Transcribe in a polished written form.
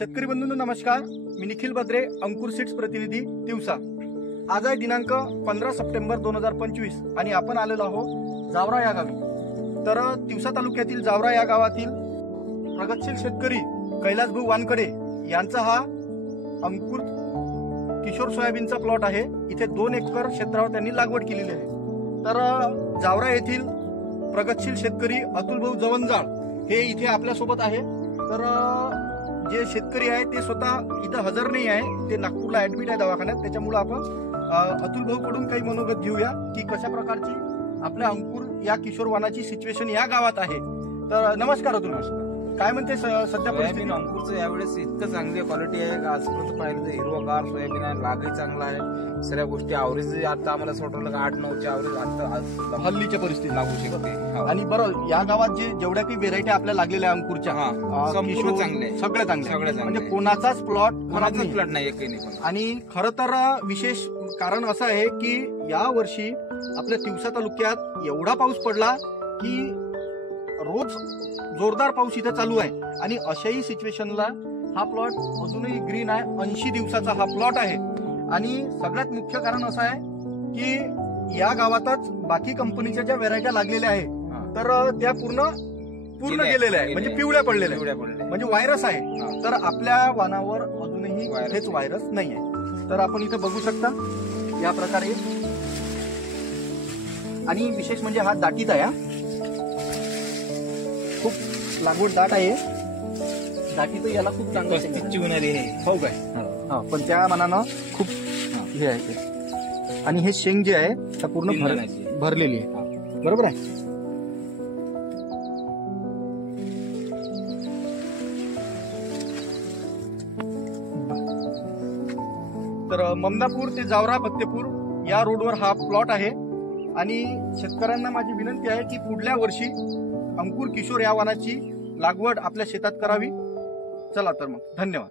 शेतकरी बंधूंनो नमस्कार. मी निखिल बद्रे, अंकुर सीड्स प्रतिनिधी तिवसा. आज आहे दिनांक 15 सप्टेंबर 2025 आणि आपण आलेलो आहोत जावरा या गावी. तर तिवसा तालुक्यातील जावरा या गावातील प्रगतशील शेतकरी कैलासभाऊ वानकडे यांचा हा अंकुर किशोर सोयाबीनचा प्लॉट आहे. इथे 2 एकर क्षेत्रावर त्यांनी लागवड केलेली आहे. तर जावरा येथील प्रगतशील शेतकरी अतुलभाऊ जवंजाळ हे इथे आपल्यासोबत आहे. तर जे शेतकरी आहे ते स्वतः इथं हजर नाही आहे, ते नागपूरला ऍडमिट आहे दवाखान्यात. त्याच्यामुळे आपण अतुलभाऊ कडून काही मनोगत घेऊया की कशा प्रकारची आपल्या अंकुर या किशोर वाणाची सिच्युएशन या गावात आहे. तर नमस्कार अतुलभाऊ, काय म्हणते सध्या परिस्थिती? अंकुरचं यावेळेस इतकं चांगली क्वालिटी आहे का आजपर्यंत पाहिलं तर हिरवागार सोयाबीन आहे, लागही चांगला आहे. सगळ्या गोष्टी आवरेज आता आम्हाला सोडवलं 8-9ची आवरेज आता हल्लीच्या परिस्थिती लागू शकते. आणि बरं, या गावात जेवढ्या काही व्हेरायटी आपल्या लागलेल्या आहे अंकुरच्या, संपूर्ण चांगले, सगळ्या चांगल्या म्हणजे म्हणजे कोणाचाच प्लॉट नाही एकही नाही. आणि खरं तर विशेष कारण असं आहे की या वर्षी आपल्या तिवसा तालुक्यात एवढा पाऊस पडला की रोज जोरदार पाऊस इथं चालू आहे. आणि अशाही सिच्युएशनला हा प्लॉट अजूनही ग्रीन आहे. 80 दिवसाचा हा प्लॉट आहे. आणि सगळ्यात मुख्य कारण असं आहे की या गावातच बाकी कंपनीच्या ज्या व्हेरायट्या लागलेल्या आहेत तर त्या पूर्ण गेलेल्या आहे, म्हणजे पिवळ्या पडलेल्या आहे, म्हणजे व्हायरस आहे. तर आपल्या वाणावर अजूनही कुठेच व्हायरस नाही आहे. तर आपण इथं बघू शकता या प्रकारे. आणि विशेष म्हणजे हा दाटीचा आहे, खूप लागवड दाट आहे. दाटीचं याला खूप चांगलं हो काय, पण त्या मानानं खूप हे आहे ते. आणि हे शेंग जे आहे त्या पूर्ण भरलेली आहे, बरोबर आहे. तर ममदापूर ते जावरा फत्तेपूर या रोडवर हा प्लॉट आहे. आणि शेतकऱ्यांना माझी विनंती आहे की पुढल्या वर्षी अंकुर किशोर या वाणाची लागवड आपल्या शेतात करावी. चला तर मग, धन्यवाद.